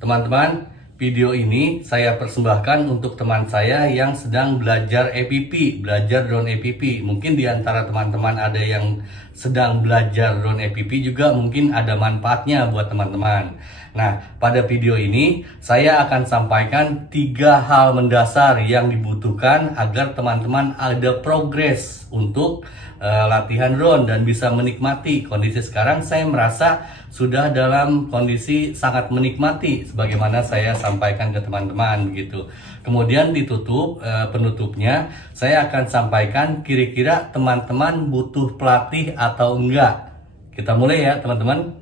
Teman-teman, video ini saya persembahkan untuk teman saya yang sedang belajar EPP, belajar drone EPP. Mungkin di antara teman-teman ada yang sedang belajar drone EPP juga, mungkin ada manfaatnya buat teman-teman. Nah, pada video ini saya akan sampaikan 3 hal mendasar yang dibutuhkan agar teman-teman ada progres untuk latihan drone dan bisa menikmati. Kondisi sekarang saya merasa sudah dalam kondisi sangat menikmati sebagaimana saya sampaikan ke teman-teman gitu. Kemudian ditutup penutupnya saya akan sampaikan kira-kira teman-teman butuh pelatih atau enggak. Kita mulai ya teman-teman.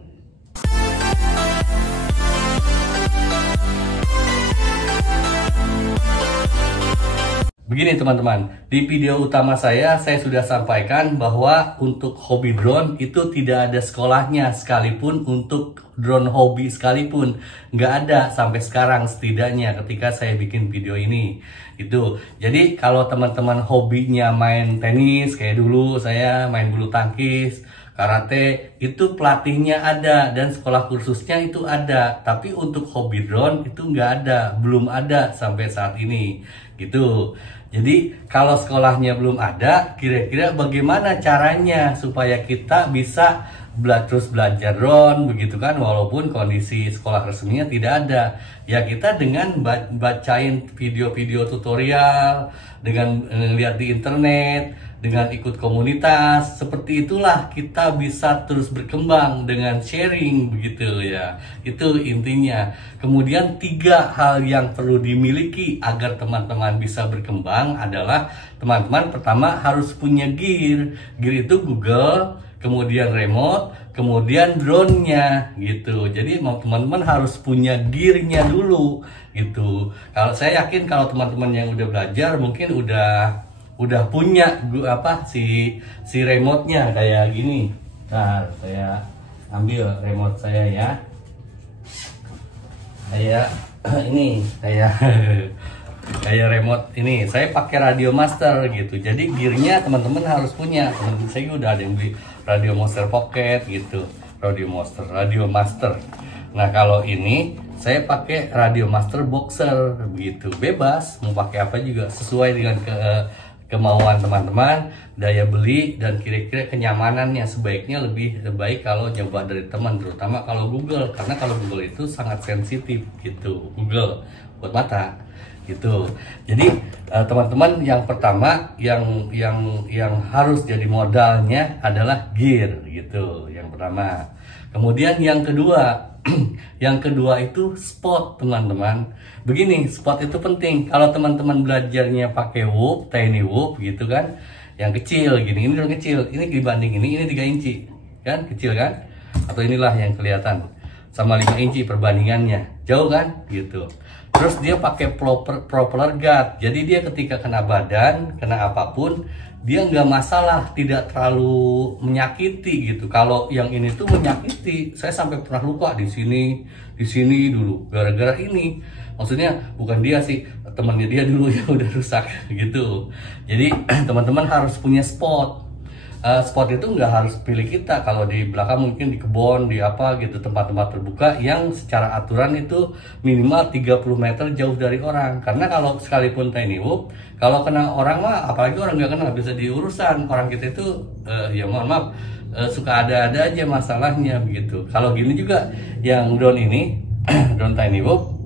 Begini teman-teman, di video utama saya sudah sampaikan bahwa untuk hobi drone itu tidak ada sekolahnya, sekalipun untuk drone hobi sekalipun nggak ada sampai sekarang setidaknya ketika saya bikin video ini. Itu jadi kalau teman-teman hobinya main tenis kayak dulu saya main bulu tangkis, karate, itu pelatihnya ada dan sekolah kursusnya itu ada. Tapi untuk hobi drone itu nggak ada, belum ada sampai saat ini gitu. Jadi kalau sekolahnya belum ada, kira-kira bagaimana caranya supaya kita bisa terus belajar drone begitu kan, walaupun kondisi sekolah resminya tidak ada. Ya kita dengan bacain video-video tutorial, dengan lihat di internet, dengan ikut komunitas, seperti itulah kita bisa terus berkembang dengan sharing begitu ya. Itu intinya. Kemudian 3 hal yang perlu dimiliki agar teman-teman bisa berkembang adalah teman-teman pertama harus punya gear. Gear itu Google, kemudian remote, kemudian drone-nya gitu. Jadi teman-teman harus punya gear-nya dulu gitu. Kalau saya yakin kalau teman-teman yang udah belajar mungkin udah punya si remote-nya kayak gini. Nah, saya ambil remote saya ya. Kayak remote ini saya pakai Radio Master gitu. Jadi gearnya teman-teman harus punya. Teman-teman saya udah ada yang beli Radio Master Pocket gitu. Radio Master. Nah, kalau ini saya pakai Radio Master Boxer begitu. Bebas mau pakai apa juga sesuai dengan kemauan teman-teman, daya beli dan kira-kira kenyamanannya. Sebaiknya lebih baik kalau nyoba dari teman, terutama kalau Google, karena kalau Google itu sangat sensitif gitu. Google buat mata gitu. Jadi teman-teman yang pertama yang harus jadi modalnya adalah gear gitu. Yang pertama. Kemudian yang kedua itu spot teman-teman. Begini, spot itu penting. Kalau teman-teman belajarnya pakai whoop, tiny whoop gitu kan, yang kecil gini, ini drone kecil, ini dibanding ini 3 inci kan, kecil kan, atau inilah yang kelihatan sama 5 inci perbandingannya, jauh kan gitu. Terus dia pakai propeller guard, jadi dia ketika kena badan, kena apapun, dia nggak masalah, tidak terlalu menyakiti gitu. Kalau yang ini tuh menyakiti, saya sampai pernah luka di sini dulu gara-gara ini. Maksudnya bukan dia sih, temannya dia dulu yang udah rusak gitu. Jadi teman-teman harus punya spot. Spot itu nggak harus pilih kita. Kalau di belakang mungkin di kebun, di apa gitu, tempat-tempat terbuka yang secara aturan itu minimal 30 meter jauh dari orang. Karena kalau sekalipun tiny whoop, kalau kena orang mah, apalagi orang nggak kena, bisa diurusan. Orang kita itu ya mohon maaf, suka ada-ada aja masalahnya begitu. Kalau gini juga yang drone ini drone tiny whoop,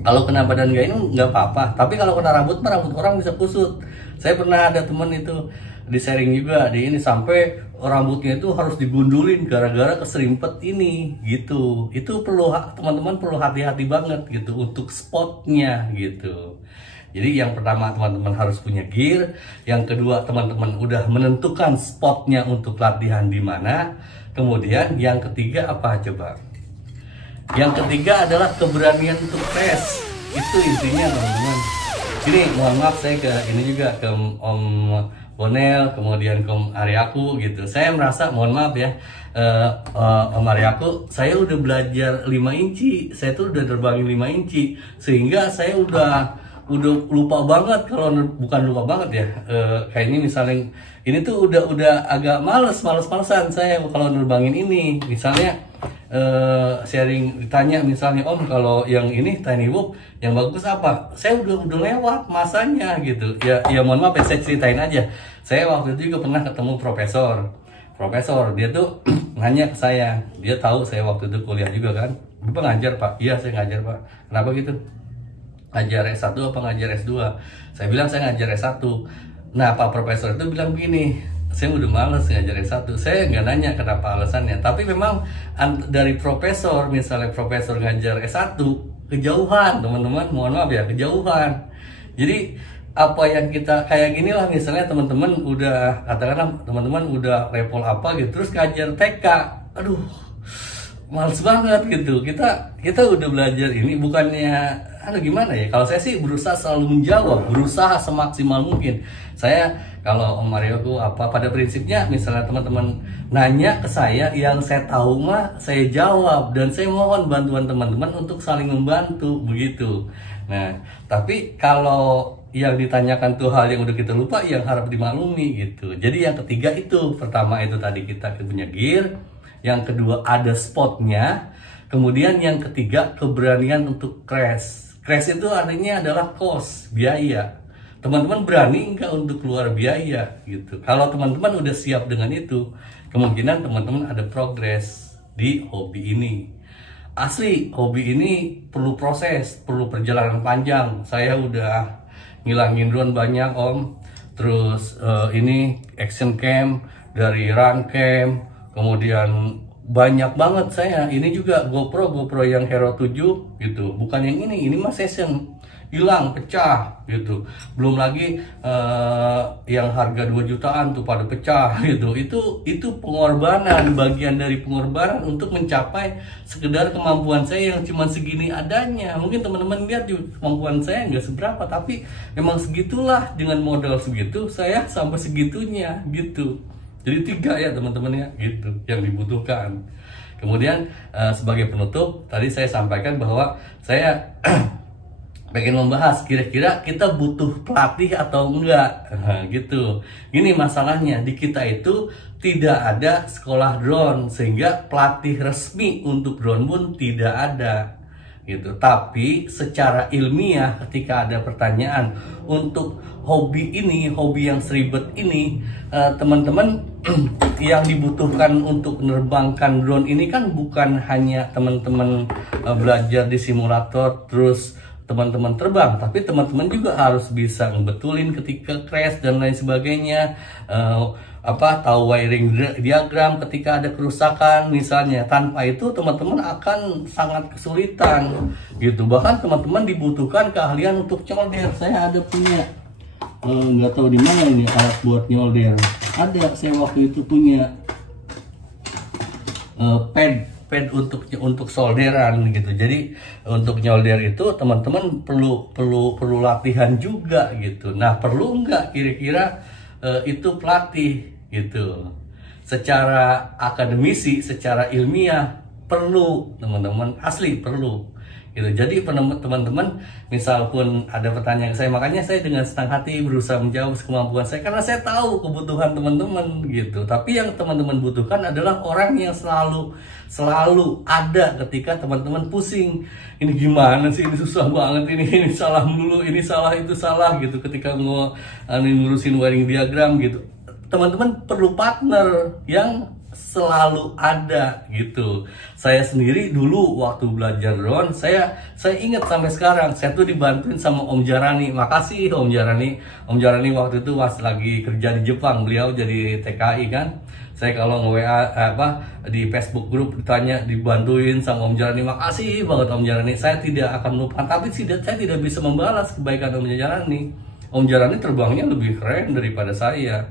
kalau kena badan gak ini nggak apa-apa, tapi kalau kena rambut orang bisa kusut. Saya pernah ada temen itu di sharing juga di ini, sampai rambutnya itu harus digundulin gara-gara keserimpet ini gitu. Itu teman-teman perlu hati-hati banget gitu untuk spotnya gitu. Jadi yang pertama teman-teman harus punya gear, yang kedua teman-teman udah menentukan spotnya untuk latihan di mana. Kemudian yang ketiga apa coba? Yang ketiga adalah keberanian untuk tes. Itu intinya teman-teman. Ini mohon maaf saya ini juga ke Om Bonel, kemudian ke Om Aryaku gitu. Saya merasa mohon maaf ya, Om Aryaku, saya udah belajar 5 inci. Saya tuh udah terbangin 5 inci. Sehingga saya udah lupa banget, kalau bukan lupa banget ya, kayak ini misalnya ini tuh udah agak malesan saya kalau nerbangin ini. Misalnya sharing, ditanya misalnya, Om kalau yang ini TinyWhoop yang bagus apa? Saya udah lewat masanya gitu. Ya mohon maaf ya, saya ceritain aja. Saya waktu itu juga pernah ketemu profesor dia tuh nanya ke saya, dia tahu saya waktu itu kuliah juga kan. Bapak ngajar Pak? Iya saya ngajar Pak. Kenapa gitu? Ngajar S1 apa ngajar S2? Saya bilang saya ngajar S1. Nah Pak Profesor itu bilang begini, saya udah males ngajar S1. Saya nggak nanya kenapa alasannya, tapi memang dari profesor, misalnya profesor ngajar S1 kejauhan teman-teman, mohon maaf ya, kejauhan. Jadi apa yang kita kayak gini lah, misalnya teman-teman udah, katakanlah teman-teman udah level apa gitu, terus ngajar TK, aduh males banget gitu. Kita udah belajar ini, bukannya gimana ya, kalau saya sih berusaha selalu menjawab, berusaha semaksimal mungkin. Saya kalau Om Mario tuh apa, pada prinsipnya misalnya teman-teman nanya ke saya, yang saya tahu mah saya jawab, dan saya mohon bantuan teman-teman untuk saling membantu begitu. Nah tapi kalau yang ditanyakan tuh hal yang udah kita lupa, yang harap dimaklumi gitu. Jadi yang ketiga itu, pertama itu tadi kita punya gear, yang kedua ada spotnya, kemudian yang ketiga keberanian untuk crash. Crash itu artinya adalah cost, biaya. Teman-teman berani nggak untuk keluar biaya gitu. Kalau teman-teman udah siap dengan itu, kemungkinan teman-teman ada progres di hobi ini. Asli, hobi ini perlu proses, perlu perjalanan panjang. Saya udah ngilangin drone banyak Om, terus ini action cam, dari run cam, kemudian banyak banget saya. Ini juga GoPro yang Hero 7 gitu, bukan yang ini mah session, hilang, pecah gitu. Belum lagi yang harga 2 jutaan tuh pada pecah gitu. Itu pengorbanan, bagian dari pengorbanan untuk mencapai sekedar kemampuan saya yang cuma segini adanya. Mungkin teman-teman lihat kemampuan saya nggak seberapa, tapi memang segitulah, dengan modal segitu saya sampai segitunya gitu. Jadi 3 ya teman-teman ya gitu yang dibutuhkan. Kemudian sebagai penutup, tadi saya sampaikan bahwa saya pengen membahas kira-kira kita butuh pelatih atau enggak gitu. Gini masalahnya, di kita itu tidak ada sekolah drone, sehingga pelatih resmi untuk drone pun tidak ada gitu. Tapi secara ilmiah, ketika ada pertanyaan untuk hobi ini, hobi yang seribet ini, teman-teman yang dibutuhkan untuk menerbangkan drone ini kan bukan hanya teman-teman belajar di simulator terus teman-teman terbang, tapi teman-teman juga harus bisa ngebetulin ketika crash dan lain sebagainya, tahu wiring diagram ketika ada kerusakan misalnya. Tanpa itu teman-teman akan sangat kesulitan gitu. Bahkan teman-teman dibutuhkan keahlian untuk nyolder. Saya ada punya, nggak tahu di mana ini alat buat nyolder. Ada, saya waktu itu punya pad untuk solderan gitu. Jadi untuk nyolder itu teman-teman perlu latihan juga gitu. Nah perlu nggak kira-kira itu pelatih gitu? Secara akademisi, secara ilmiah perlu teman-teman, asli perlu gitu. Jadi teman-teman misal pun ada pertanyaan saya, makanya saya dengan senang hati berusaha menjawab sekemampuan saya, karena saya tahu kebutuhan teman-teman gitu. Tapi yang teman-teman butuhkan adalah orang yang selalu ada ketika teman-teman pusing. Ini gimana sih, ini susah banget, ini salah mulu, ini salah, itu salah gitu. Ketika mau ngurusin wiring diagram gitu, teman-teman perlu partner yang selalu ada gitu. Saya sendiri dulu waktu belajar drone, saya ingat sampai sekarang, saya tuh dibantuin sama Om Jarani. Makasih Om Jarani. Om Jarani waktu itu pas lagi kerja di Jepang, beliau jadi TKI kan. Saya kalau nge-WA di Facebook grup ditanya, dibantuin sama Om Jarani. Makasih banget Om Jarani. Saya tidak akan lupa, tapi saya tidak bisa membalas kebaikan Om Jarani. Om Jarani terbangnya lebih keren daripada saya.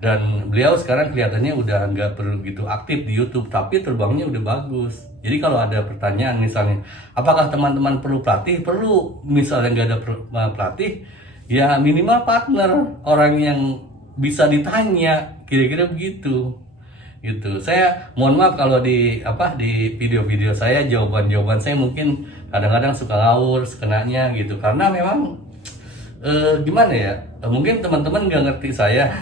Dan beliau sekarang kelihatannya udah nggak begitu aktif di YouTube, tapi terbangnya udah bagus. Jadi kalau ada pertanyaan misalnya, apakah teman-teman perlu pelatih? Perlu. Misalnya nggak ada pelatih, ya minimal partner, orang yang bisa ditanya, kira-kira begitu. Gitu. Saya mohon maaf kalau di video-video saya jawaban saya mungkin kadang-kadang suka ngawur sekenanya gitu, karena memang gimana ya? Mungkin teman-teman nggak ngerti saya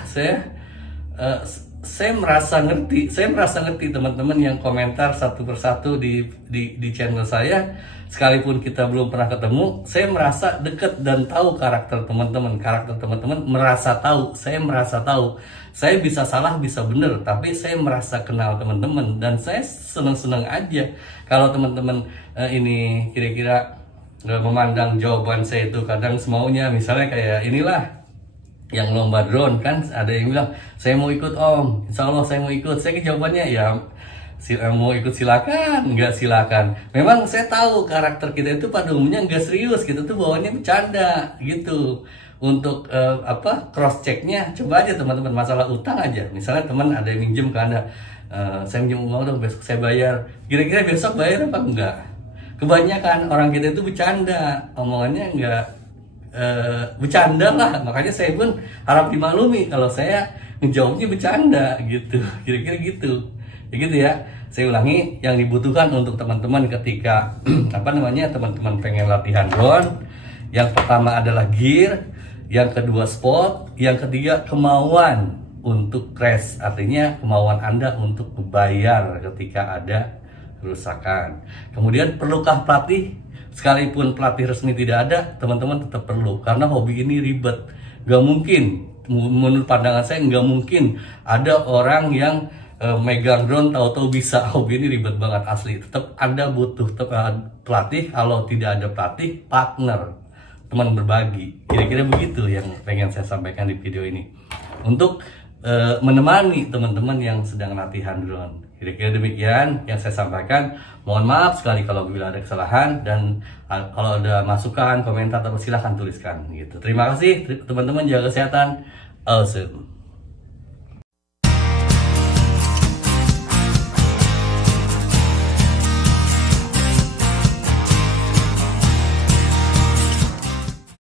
saya merasa ngerti teman-teman yang komentar satu persatu di channel saya. Sekalipun kita belum pernah ketemu, saya merasa dekat dan tahu karakter teman-teman merasa tahu, saya merasa tahu. Saya bisa salah, bisa benar, tapi saya merasa kenal teman-teman, dan saya seneng-seneng aja kalau teman-teman ini kira-kira memandang jawaban saya itu kadang semaunya. Misalnya kayak inilah yang lomba drone kan, ada yang bilang saya mau ikut om, insya Allah saya mau ikut. Saya jawabannya ya mau ikut silakan, nggak silakan. Memang saya tahu karakter kita itu pada umumnya nggak serius, kita tuh bawaannya bercanda gitu. Untuk cross checknya, coba aja teman-teman masalah utang aja. Misalnya teman ada yang minjem ke Anda, saya minjem uang dong, besok saya bayar. Kira-kira besok bayar apa enggak? Kebanyakan orang kita itu bercanda, omongannya enggak bercanda lah. Makanya saya pun harap dimaklumi kalau saya ngejawabnya bercanda gitu. Kira-kira gitu. Ya gitu ya. Saya ulangi, yang dibutuhkan untuk teman-teman ketika teman-teman pengen latihan drone, yang pertama adalah gear, yang kedua spot, yang ketiga kemauan untuk crash, artinya kemauan Anda untuk membayar ketika ada kerusakan. Kemudian perlukah pelatih? Sekalipun pelatih resmi tidak ada, teman-teman tetap perlu, karena hobi ini ribet. Gak mungkin, menurut pandangan saya gak mungkin ada orang yang megang drone tahu-tahu bisa. Hobi ini ribet banget asli. Tetap Anda butuh pelatih. Kalau tidak ada pelatih, partner, teman berbagi. Kira-kira begitu yang pengen saya sampaikan di video ini, untuk menemani teman-teman yang sedang latihan drone. Kira-kira demikian yang saya sampaikan. Mohon maaf sekali kalau bila ada kesalahan, dan kalau ada masukan, komentar, silahkan tuliskan gitu. Terima kasih teman-teman, jaga kesehatan. Awesome.